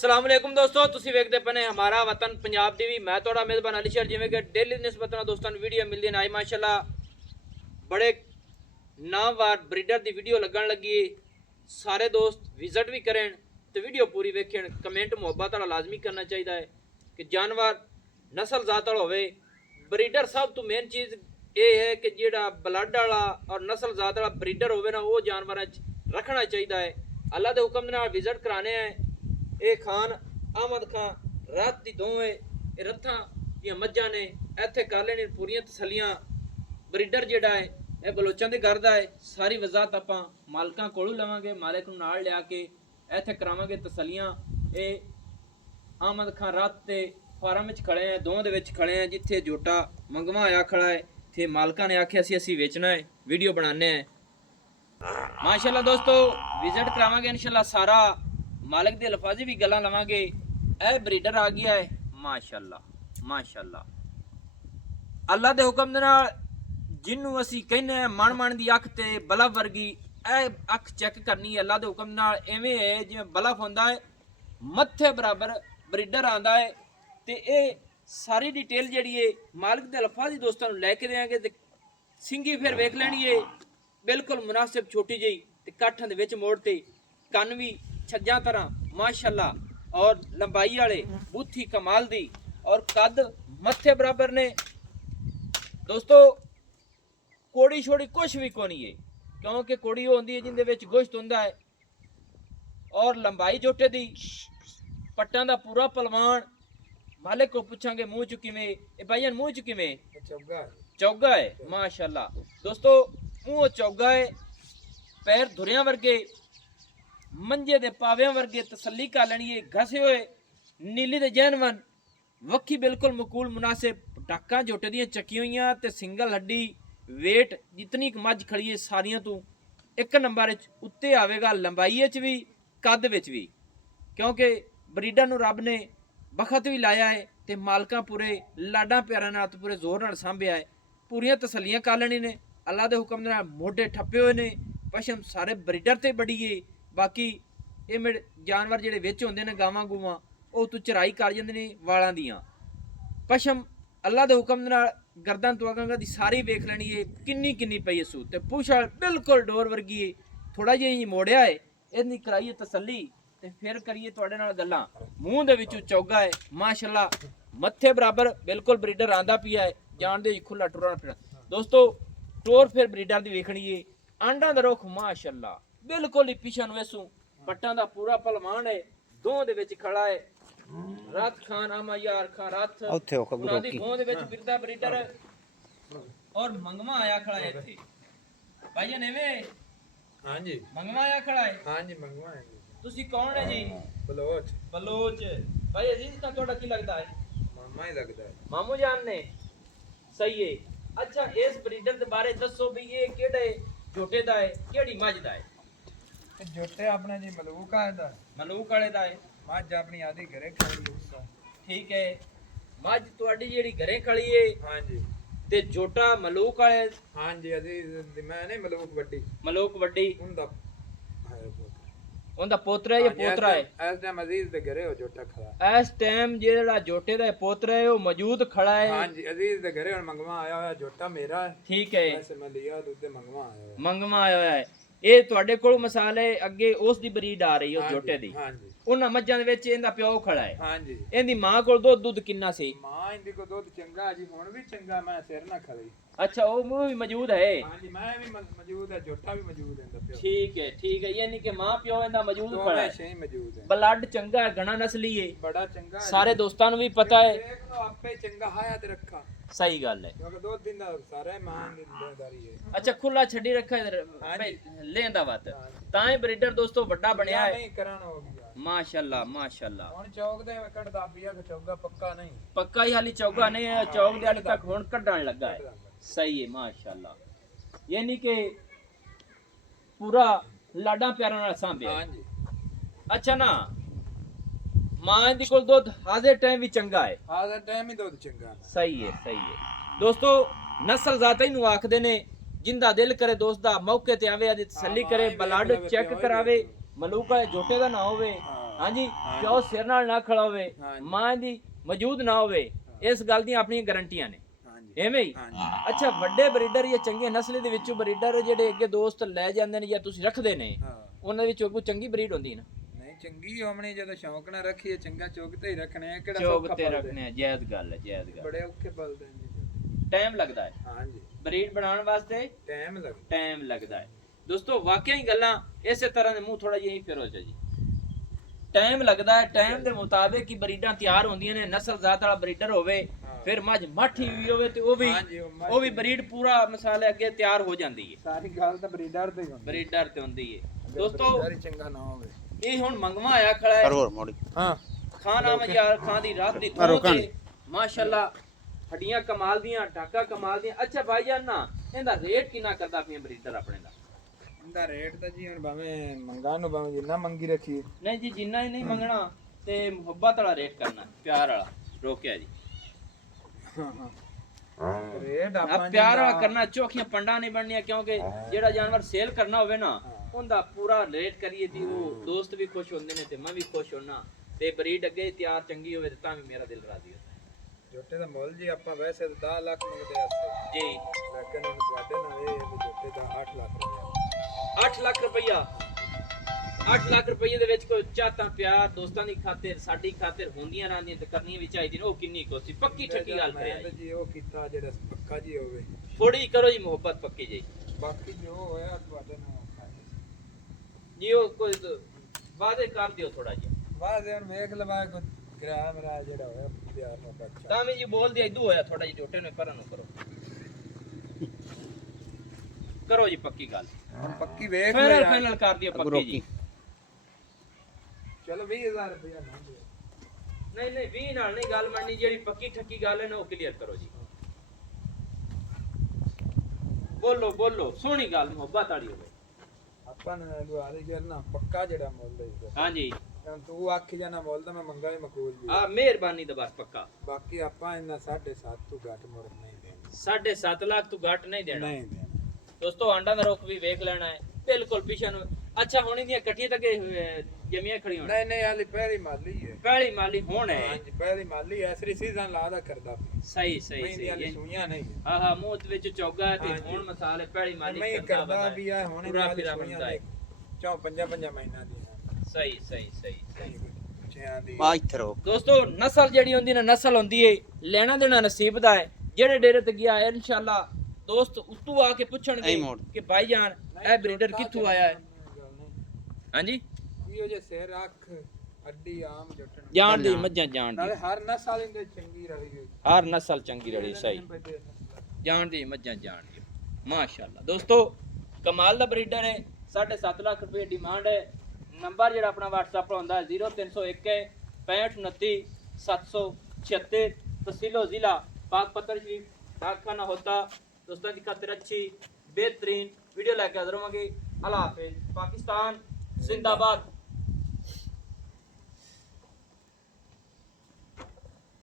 अस्सलाम वालेकुम दोस्तों, तुसी वेखदे पने हमारा वतन पंजाब टीवी। मैं थोड़ा मेज़बान अली शर। जिवें कि डेली निस्बत नाल दोस्तों वीडियो मिलदी है। आज माशाल्लाह बड़े नामवार ब्रीडर दी वीडियो लगन लगी है। सारे दोस्त विजिट भी करें तो वीडियो पूरी वेखें। कमेंट मुहब्बत वाला लाजमी करना चाहिए है कि जानवर नस्ल जात वाला होवे। ब्रीडर सब तो मेन चीज़ ये है कि जिहड़ा ब्लड वाला और नस्ल जात वाला ब्रीडर होवे ना, वो जानवर रखना चाहिए है। अल्लाह के हुक्म नाल विजिट कराने हैं। ਇਹ ਖਾਨ ਅਹਿਮਦ ਖਾਨ ਰਾਤ ਦੀ ਦੋਵੇਂ ਇਹ ਰੱਥਾਂ ਦੀਆਂ ਮੱਝਾਂ ਨੇ ਇੱਥੇ ਕਰ ਲੈਣੀ ਪੂਰੀਆਂ ਤਸੱਲੀਆਂ। ਬਰੀਡਰ ਜਿਹੜਾ ਹੈ ਇਹ ਬਲੋਚਾਂ ਦੇ ਘਰ ਦਾ ਹੈ। ਸਾਰੀ ਵਜ਼ਾਤ ਆਪਾਂ ਮਾਲਕਾਂ ਕੋਲੋਂ ਲਵਾਂਗੇ, ਮਾਲਕ ਨੂੰ ਨਾਲ ਲਿਆ ਕੇ ਇੱਥੇ ਕਰਾਵਾਂਗੇ ਤਸੱਲੀਆਂ। ਇਹ ਅਹਿਮਦ ਖਾਨ ਰਾਤ ਤੇ ਫਾਰਮ ਵਿੱਚ ਖੜੇ ਆ, ਦੋਵਾਂ ਦੇ ਵਿੱਚ ਖੜੇ ਆ ਜਿੱਥੇ ਜੋਟਾ ਮੰਗਵਾ ਆਇਆ ਖੜਾ ਹੈ ਤੇ ਮਾਲਕਾਂ ਨੇ ਆਖਿਆ ਅਸੀਂ ਵੇਚਣਾ ਹੈ, ਵੀਡੀਓ ਬਣਾਉਂਦੇ ਆ। ਮਾਸ਼ਾਅੱਲਾ ਦੋਸਤੋ ਵਿਜ਼ਿਟ ਕਰਾਵਾਂਗੇ ਇਨਸ਼ਾਅੱਲਾ। ਸਾਰਾ मालिक दे लफाजी भी गल्लां लवांगे। ए ब्रीडर आ गया है माशाअल्लाह माशाअल्लाह। अल्लाह दे हुक्म दे नाल जिन्नू असी कहने मन मन दी अख ते बलफ वर्गी ए अख चेक करनी है। अल्लाह दे हुक्म नाल एवें है जिवें बलफ होंदा है, मत्थे बराबर ब्रीडर आंदा है। ते ए सारी डिटेल जिहड़ी है मालिक दे लफाजी दोस्तां नू लैके देंगे। ते सिंगी फिर वेख लैनी है बिल्कुल मुनासिब छोटी जी ते काठां दे विच मोड़ ते कन भी छज्जा तरह माशाअल्लाह और लंबाई वाले बूथी कमाल दी और कद मत्थे बराबर ने। दोस्तों कोड़ी छोड़ी कुछ भी कोनी है, क्योंकि कोड़ी होंदी है जिंदे विच गोश्त हुंदा है। और लंबाई जोटे दी पट्टां दा पूरा पलवान। मालिक को पूछांगे मुंह च किवें ए भाईजान, मुंह च किवें? चौगा है माशाअल्लाह। दोस्तों मुंह चौगा है, पैर धुरियां वर्गे, मंजे दे पावियां वर्गे तसल्ली कर लेनी है। घसे हुए नीली दे जैनवन, वक्खी बिल्कुल मकूल मुनासिब, टाकां जोटे दियां चकी हुई ते सिंगल हड्डी। वेट जितनी मझ खड़ी है सारियां तो एक नंबर उत्ते आवेगा, लंबाई च भी कद विच भी, क्योंकि ब्रीडर नूं रब ने बखत भी लाया है ते मालकां पूरे लाडां प्यारां नाल पूरे जोर नाल सांभिया है। पूरियां तसल्लियां कर लेनी ने। अल्लाह दे हुक्म नाल मोढे ठप्पे हुए ने, पशम सारे ब्रीडर ते बड़ी है। बाकी ये मेरे जानवर जिहड़े विच होंदे ने गावां गूवां ਉਹ ਤੋਂ ਚਰਾਈ ਕਰ ਜਾਂਦੇ ਨੇ ਵਾਲਾਂ ਦੀਆਂ। ਪਸ਼ਮ ਅੱਲਾ ਦੇ ਹੁਕਮ ਨਾਲ ਗਰਦਨ ਤੋਂ ਅਗਾਂਗਾ ਦੀ ਸਾਰੀ ਵੇਖ ਲੈਣੀ ਏ ਕਿੰਨੀ ਕਿੰਨੀ ਪਈ ਸੂ ਤੇ ਪੁੱਛਾਲ ਬਿਲਕੁਲ ਡੋਰ ਵਰਗੀ ਏ। ਥੋੜਾ ਜਿਹਾ ਹੀ ਮੋੜਿਆ ਏ, ਇਹਦੀ ਕਰਾਈਏ ਤਸੱਲੀ ਤੇ ਫਿਰ ਕਰੀਏ ਤੁਹਾਡੇ ਨਾਲ ਗੱਲਾਂ। ਮੂੰਹ ਦੇ ਵਿੱਚੋਂ ਚੌਗਾ ਏ ਮਾਸ਼ਾਅੱਲਾ, ਮੱਥੇ ਬਰਾਬਰ ਬਿਲਕੁਲ ਬਰੀਡਰ ਆਂਦਾ ਪਿਆ ਏ। ਜਾਣਦੇ ਖੁੱਲਾ ਟੁਰਨਾ ਫਿਰਨਾ। ਦੋਸਤੋ ਟੋਰ ਫਿਰ ਬਰੀਡਰ ਦੀ ਵੇਖਣੀ ਏ। ਆਂਡਾਂ ਦਾ ਰੁੱਖ ਮਾਸ਼ਾਅੱਲਾ ਬਿਲਕੁਲ ਹੀ ਪਿਛਾਂ ਨੂੰ ਵੇਸੂ, ਪੱਟਾਂ ਦਾ ਪੂਰਾ ਭਲਵਾਨ ਏ, ਦੋਹਾਂ ਦੇ ਵਿੱਚ ਖੜਾ ਏ। रात खान आमा यार खान रात उन्हां दी गों दे विच फिरदा ब्रीडर और मंगवा आया खड़ा है इत्थे। भाई नेवे हां जी मंगवा आया खड़ा है। हां जी मंगवा है। तुसी कौन है जी? बलोच। बलोच भाई अजीज का तोड़ा की लगदा है? मामा ही लगदा है। मामू जान ने सही है। अच्छा इस ब्रीडर दे बारे दसो भी ये केड़े झोटे दा है, केड़ी मझ दा है? जोटे अपना जी मलूक आए दा, मलूक वाले दा है। मझ अपनी आधी घरे खड़ी है। ठीक है, मझ तुहाडी जेड़ी घरे खड़ी है। हां जी। ते जोटा मलूक वाले? हां जी अजीज मैं नहीं मलूक वड्डी। मलूक वड्डी उनदा उनदा पोतरा है या पोतरा है? इस टाइम अजीज दे घरे हो जोटा खड़ा। इस टाइम जेड़ा जोटे दा पोतरा है वो मौजूद खड़ा है। हां जी अजीज दे घरे हुन मंगवा आया होया जोटा मेरा है। ठीक है, वैसे मैं लिया दूध मंगवा आया है। मंगवा आया है। ਇਹ ਤੁਹਾਡੇ ਕੋਲ ਮਸਾਲੇ ਅੱਗੇ ਉਸ ਦੀ ਬਰੀਡ ਆ ਰਹੀ ਹੈ ਜੋਟੇ ਦੀ। ਹਾਂਜੀ ਉਹਨਾਂ ਮੱਝਾਂ ਦੇ ਵਿੱਚ ਇਹਦਾ ਪਿਓ ਖੜਾ ਹੈ। ਹਾਂਜੀ ਇਹਦੀ ਮਾਂ ਕੋਲ ਦੁੱਧ ਕਿੰਨਾ ਸੀ? ਮਾਂ ਇਹਦੀ ਕੋਲ ਦੁੱਧ ਚੰਗਾ ਜੀ, ਹੁਣ ਵੀ ਚੰਗਾ। ਮੈਂ ਸਿਰ ਨਾ ਖੜੀ। अच्छा वो भी मौजूद है। ਹਾਂਜੀ ਮੈਂ ਵੀ ਮੌਜੂਦ ਹੈ, ਜੋਟਾ ਵੀ ਮੌਜੂਦ ਹੈ ਇਹਦਾ ਪਿਓ। ठीक है यानी कि मां प्यो ਇਹਦਾ ਮੌਜੂਦ ਖੜਾ ਹੈ। ਦੋਵੇਂ ਮੌਜੂਦ ਹੈ। ਬਲੱਡ ਚੰਗਾ ਹੈ, ਘਣਾ ਨਸਲੀ ਹੈ, ਬੜਾ ਚੰਗਾ ਹੈ। ਸਾਰੇ ਦੋਸਤਾਂ ਨੂੰ ਵੀ ਪਤਾ ਹੈ। ਦੇਖ ਲਓ ਆਪੇ ਚੰਗਾ ਹਾਇਆ ਤੇ ਰੱਖਾ। ਸਹੀ ਗੱਲ ਹੈ, ਕਿਉਂਕਿ 2 ਦਿਨ ਦਾ ਸਾਰਾ ਮਾਂ ਦੀ ਜ਼ਿੰਮੇਵਾਰੀ ਹੈ। ਅੱਛਾ ਖੁੱਲਾ ਛੱਡੀ ਰੱਖਾ ਲੈਂਦਾ ਵਤ ਤਾਂ ਹੀ ਬਰੀਡਰ ਦੋਸਤੋ ਵੱਡਾ ਬਣਿਆ ਹੈ। ਨਹੀਂ ਕਰਾਣਾ ਹੋ ਗਿਆ ਮਾਸ਼ਾਅੱਲਾ ਮਾਸ਼ਾਅੱਲਾ। ਹੁਣ ਚੌਕ ਦੇ ਕੱਢਦਾ ਪਿਆ ਕਿ ਚੌਗਾ ਪੱਕਾ ਨਹੀਂ, ਪੱਕਾ ਹੀ ਹਾਲੀ ਚੌਗਾ ਨਹੀਂ ਹੈ, ਚੌਕ ਦੇ ਹਾਲੇ ਤੱਕ ਹੁਣ ਕੱਢਣ ਲੱਗਾ ਹੈ। सही है माशाअल्लाह, यानी कि पूरा लाडा प्यारा नाल सांभे। हां जी। अच्छा ना मां दी कोल दुध हाज़े टाइम भी चंगा है। हाज़े टाइम ही दुध चंगा। सही है दोस्तों। नस्ल जाते ही आखदे ने, जिंदा दिल करे दोस्त दा मौके ते आवे आदी तसल्ली करे, ब्लड चेक करावे, मलूका जोटे दा ना होवे। ਹਾਂਜੀ ਪਿਓ ਸਿਰ ਨਾਲ ਨਾ ਖੜਾ ਹੋਵੇ ਹਾਂਜੀ। ਮਾਂ ਦੀ ਮੌਜੂਦ ਨਾ ਹੋਵੇ ਇਸ ਗੱਲ ਦੀਆਂ ਆਪਣੀਆਂ ਗਾਰੰਟੀਆਂ ਨੇ ਹਾਂਜੀ ਐਵੇਂ ਹੀ ਹਾਂਜੀ ਅੱਛਾ ਵੱਡੇ ਬਰੀਡਰ ਜਾਂ ਚੰਗੇ ਨਸਲ ਦੇ ਵਿੱਚੋਂ ਬਰੀਡਰ ਜਿਹੜੇ ਅੱਗੇ ਦੋਸਤ ਲੈ ਜਾਂਦੇ ਨੇ ਜਾਂ ਤੁਸੀਂ ਰੱਖਦੇ ਨੇ ਹਾਂ ਉਹਨਾਂ ਵਿੱਚੋਂ ਕੋਈ ਚੰਗੀ ਬਰੀਡ ਹੁੰਦੀ ਨਾ ਨਹੀਂ ਚੰਗੀ ਹੋਣੀ ਜਦੋਂ ਸ਼ੌਂਕ ਨਾਲ ਰੱਖੀਏ ਚੰਗਾ ਚੁੱਕ ਤੇ ਹੀ ਰੱਖਣੇ ਆ ਕਿਹੜਾ ਚੋਗ ਸੌਖਾ ਤੇ ਪਲਦੇ। ਰੱਖਣੇ ਆ ਜਾਇਜ਼ ਗੱਲ ਹੈ ਜਾਇਜ਼ ਗੱਲ ਬੜੇ ਔਖੇ ਪਲਦੇ ਨੇ ਜੀ। ਟਾਈਮ ਲੱਗਦਾ ਹੈ ਹਾਂਜੀ ਬਰੀਡ ਬਣਾਉਣ ਵਾਸਤੇ ਟਾਈਮ ਲੱਗਦਾ ਟਾਈਮ ਲੱਗਦਾ ਹੈ ਦੋਸਤੋ ਵਾਕਿਆ ਹੀ ਗੱਲਾਂ ਇਸੇ ਤਰ੍ਹਾਂ ਦੇ ਮੂੰਹ ਥੋੜਾ ਜਿਹਾ ਹੀ ਫਿਰੋ ਜੀ ਟਾਈਮ ਲੱਗਦਾ ਹੈ ਟਾਈਮ ਦੇ ਮੁਤਾਬਿਕ ਹੀ ਬਰੀਡਾਂ ਤਿਆਰ ਹੁੰਦੀਆਂ ਨੇ ਨਸਲ ਜ਼ਾਤ ਵਾਲਾ ਬਰੀਡਰ ਹੋਵੇ ਫਿਰ ਮੱਝ ਮਾਠੀ ਵੀ ਹੋਵੇ ਤੇ ਹਾਂਜੀ, ਉਹ ਵੀ ਬਰੀਡ ਪੂਰਾ ਮਸਾਲੇ ਅੱਗੇ ਤਿਆਰ ਹੋ ਜਾਂਦੀ ਹੈ ਸਾਰੀ ਗੱਲ ਤਾਂ ਬਰੀਡਰ ਤੇ ਹੀ ਹੁੰਦੀ ਬਰੀਡਰ ਤੇ ਹੁੰਦੀ ਹੈ ਦੋਸਤੋ ਬਰੀਡਰ ਹੀ ਚੰਗਾ ਨਾ ਹੋਵੇ ਇਹ ਹੁਣ ਮੰਗਵਾ ਆਇਆ ਖੜਾ ਹੈ ਹੋਰ ਮੋੜੀ ਹਾਂ ਖਾਨ ਆਮਦ ਯਾਰ ਖਾਨ ਦੀ ਰਾਤ ਦੀ ਮਾਰੋ ਥੋਂ ਤੇ ਮਾਸ਼ਾਅੱਲਾ ਹੱਡੀਆਂ ਕਮਾਲ ਦੀਆਂ ਢਾਕਾ ਕਮਾਲ ਦੀਆਂ ਅੱਛਾ ਭਾਈ ਜਾਨ ਨਾ ਇਹਦਾ ਰੇਟ ਕਿੰਨਾ ਕਰਦਾ ਪਿਆ ਬਰੀਡਰ ਆਪਣੇ ਦਾ ਇਹਦਾ ਰੇਟ ਤਾਂ ਜੀ ਹੁਣ ਭਾਵੇਂ ਮੰਗਾ ਨੂੰ ਭਾਵੇਂ ਜਿੰਨਾ ਮੰਗੀ ਰੱਖੀ ਨਹੀਂ ਜੀ ਜਿੰਨਾ ਹੀ ਨਹੀਂ ਮੰਗਣਾ ਤੇ ਮੁਹੱਬਤ ਵਾਲਾ ਰੇਟ ਕਰਨਾ ਪਿਆਰ ਵਾਲਾ ਰੋਕਿਆ ਜੀ ਹਾਂ ਹਾਂ ਰੇਟ ਆ ਆਪਾਂ ਪਿਆਰ ਵਾਲਾ ਕਰਨਾ ਚੋਖੀਆਂ ਪੰਡਾ ਨਹੀਂ ਬਣਨੀਆਂ ਕਿਉਂਕਿ ਜਿਹੜਾ ਜਾਨਵਰ ਸੇਲ ਕਰਨਾ ਹੋਵੇ ਨਾ ਉਹਦਾ ਪੂਰਾ ਰੇਟ ਕਰੀਏ ਜੀ ਉਹ ਦੋਸਤ ਵੀ ਖੁਸ਼ ਹੁੰਦੇ ਨੇ ਤੇ ਮੈਂ ਵੀ ਖੁਸ਼ ਹੋਣਾ ਤੇ ਬਰੀਡ ਅੱਗੇ ਤਿਆਰ ਚੰਗੀ ਹੋਵੇ ਤਾਂ ਵੀ ਮੇਰਾ ਦਿਲ ਰਾਜ਼ੀ ਹੁੰਦਾ ਜੋਟੇ ਦਾ ਮੁੱਲ ਜੀ ਆਪਾਂ ਵੈਸੇ ਤਾਂ 10 ਲੱਖ ਮੰਗਦੇ ਆਸੇ ਜੀ ਲੇਕਿਨ ਹੁਣ ਤੁਹਾਡੇ ਨਾਲ ਇਹ ਹੈ ਵੀ ਜੋਟੇ ਦਾ 8 ਲੱਖ ਰੁਪਏ 8 ਲੱਖ ਰੁਪਈਆ 8 ਲੱਖ ਰੁਪਈਏ ਦੇ ਵਿੱਚ ਕੋਈ ਚਾਹਤਾ ਪਿਆਰ ਦੋਸਤਾਂ ਦੀ ਖਾਤਰ ਸਾਡੀ ਖਾਤਰ ਹੁੰਦੀਆਂ ਰਹਿੰਦੀਆਂ ਤੇ ਕਰਨੀਆਂ ਵੀ ਚਾਹੀਦੀਆਂ ਉਹ ਕਿੰਨੀ ਕੋਸੀ ਪੱਕੀ ਠੱਕੀ ਗੱਲ ਮੈਂ ਕਰਿਆ ਤਾਂ ਜੀ ਉਹ ਕੀਤਾ ਜਿਹੜਾ ਪੱਕਾ ਜੀ ਹੋਵੇ ਥੋੜੀ ਕਰੋ ਜੀ ਮੁਹੱਬਤ ਪੱਕੀ ਜੀ ਬਾਕੀ ਜੋ ਹੋਇਆ ਤੁਹਾਡੇ ਨਾਲ ਜੀ ਉਹ ਕੋਈ ਵਾਅਦੇ ਕਰ ਦਿਓ ਥੋੜਾ ਜਿਹਾ ਬਾਅਦ ਹੁਣ ਵੇਖ ਲਵਾ ਕੋ ਗ੍ਰਾਮ ਰਾ ਜਿਹੜਾ ਹੋਇਆ ਪਿਆਰ ਨਾਲ ਬੱਚਾ ਤਾਂ ਵੀ ਜੀ ਬੋਲਦੇ ਇਦੂ ਹੋਇਆ ਥੋੜਾ ਜਿਹਾ ਝੋਟੇ ਨੂੰ ਪਰਾਂ ਨੂੰ ਕਰੋ ਕਰੋ ਜੀ ਪੱਕੀ ਗੱਲ ਹੁਣ ਪੱਕੀ ਵੇਖ ਫਾਈਨਲ ਲੈ ਫਾਈਨਲ ਕਰ ਦਿਓ ਪੱਕੀ ਜੀ ਚਲੋ 20000 ਰੁਪਏ ਨਾ ਦਿਓ ਨਹੀਂ ਨਹੀਂ 20 ਨਾਲ ਨਹੀਂ ਗੱਲ ਮੰਨੀ ਜਿਹੜੀ ਪੱਕੀ ਠੱਕੀ ਗੱਲ ਹੈ ਨਾ ਉਹ ਕਲੀਅਰ ਕਰੋ ਜੀ ਬੋਲੋ ਬੋਲੋ ਸੋਹਣੀ ਗੱਲ ਮੁਹੱਬਤ ਵਾਲੀ ਹੋਵੇ ਆਪਾਂ ਨੇ ਦੁਆਰੇ ਕਰਨਾ ਪੱਕਾ ਜਿਹੜਾ ਮੁੱਲ ਹੈ ਹਾਂਜੀ ਹੁਣ ਤੂੰ ਆਖੀ ਜਾਣਾ ਮੁੱਲ ਤਾਂ ਮੈਂ ਮੰਗਾ ਹੀ ਮਕਬੂਲ ਜੀ ਆ ਮਿਹਰਬਾਨੀ ਦਾ ਬਸ ਪੱਕਾ ਬਾਕੀ ਆਪਾਂ ਇਹਨਾਂ 7.5 ਤੋਂ ਘੱਟ ਮੁੜ ਨਹੀਂ ਦੇਣਾ 7.5 ਲੱਖ ਤੋਂ ਘੱਟ ਨਹੀਂ ਦੇਣਾ ਨਹੀਂ ਦੇਣਾ ਦੋਸਤੋ ਆਂਡਾ ਦਾ ਰੁੱਖ ਵੀ ਵੇਖ ਲੈਣਾ ਹੈ ਬਿਲਕੁਲ ਪਿਛੇ ਨੂੰ ਅੱਛਾ ਹੁਣ ਇਹਦੀਆਂ ਕੱਟੀਆਂ ਤੱਕ ਜਮੀਆਂ ਖੜੀਆਂ ਹੋਣ ਨਹੀਂ ਨਹੀਂ ਹਾਲੇ ਪਹਿਲੀ ਮਾਲੀ ਹੈ ਪਹਿਲੀ ਮਾਲੀ ਹੁਣ ਹੈ ਹਾਂਜੀ ਪਹਿਲੀ ਮਾਲੀ ਐਸਰੀ ਸੀਜ਼ਨ ਲਾਦਾ ਕਰਦਾ ਸਹੀ ਸਹੀ ਨਹੀਂ ਸਹੀ ਹਾਲੇ ਸੂਈਆਂ ਨਹੀਂ ਹਾਂ ਹਾਂ ਮੂੰਹ ਦੇ ਵਿੱਚ ਚੌਗਾ ਹੈ ਤੇ ਹਾਂਜੀ। ਹੁਣ ਮਸਾਲੇ ਪਹਿਲੀ ਮਾਲੀ ਮੈਂ ਕਰਦਾ ਵੀ ਆ ਹੁਣ ਪੂਰਾ ਹਾਲੇ ਫਿਰਾ ਸੂਈਆਂ ਬਣਦਾ ਹੈ ਚੌ ਪੰਜਾਂ ਮਹੀਨਿਆਂ ਦੀ ਸਹੀ ਸਹੀ ਸਹੀ ਸਹੀ ਬੱਚਿਆਂ ਦੀ ਆ ਇੱਥੇ ਰੋ ਦੋਸਤੋ ਨਸਲ ਜਿਹੜੀ ਹੁੰਦੀ ਨਾ ਨਸਲ ਹੁੰਦੀ ਏ ਲੈਣਾ ਦੇਣਾ ਨਸੀਬ ਦਾ ਹੈ ਜਿਹੜੇ ਡੇਰੇ ਤੇ ਗਿਆ ਹੈ ਇਨਸ਼ਾਅੱਲਾ ਦੋਸਤ ਉਤੋਂ ਆ ਕੇ ਪੁੱਛਣਗੇ ਐ ਮੋੜ। ਕਿ ਭਾਈ ਜਾਨ ਇਹ ਬਰੀਡਰ ਕਿੱਥੋਂ ਆਇਆ ਹੈ ਹਾਂਜੀ ਕੀ ਹੋ ਜੇ ਸਿਰ ਅੱਖ ਅੱਡੀ ਆਮ ਜੱਟਣ ਜਾਣ ਦੀ ਮੱਝਾਂ ਜਾਣ ਦੀ ਨਾਲੇ ਹਰ ਨਸਲ ਦੇ ਚੰਗੀ ਰਹੀ ਹਰ ਨਸਲ ਚੰਗੀ ਰੜੀ ਸਹੀ ਜਾਣ ਦੀ ਮੱਝਾਂ ਜਾਣ ਦੀ ਮਾਸ਼ਾਅੱਲਾ ਦੋਸਤੋ ਕਮਾਲ ਦਾ ਬਰੀਡਰ ਹੈ 7.5 ਲੱਖ ਰੁਪਏ ਡਿਮਾਂਡ ਹੈ ਨੰਬਰ ਜਿਹੜਾ ਆਪਣਾ WhatsApp ਹੁੰਦਾ ਹੈ 0301 6529 776 तहसीलो जिला पाक पत्थर शरीफ डाकखाना होता दोस्तों की खातिर अच्छी बेहतरीन वीडियो लेके हाजिर होंगे अल्लाह हाफिज पाकिस्तान जिंदाबाद।